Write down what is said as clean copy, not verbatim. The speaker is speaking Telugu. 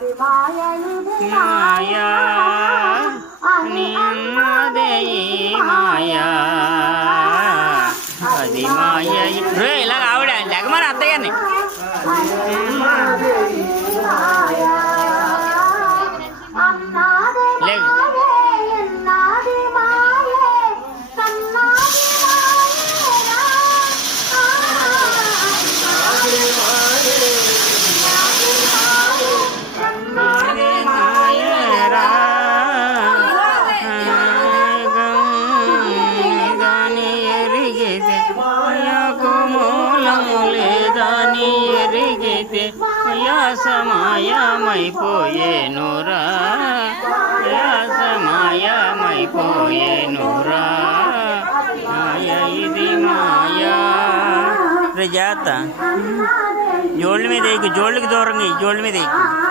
మాయా నిన్నదే మాయా అది మాయ ఇలా ఆవిడ జగమని అత్తయ్యని సమయమైపోయేనురా సమయమైపోయేనురా మాయ ఇది మాయా జాత జోళ్ళ మీద జోళ్ళకి దూరంగా జోళ్ళ మీద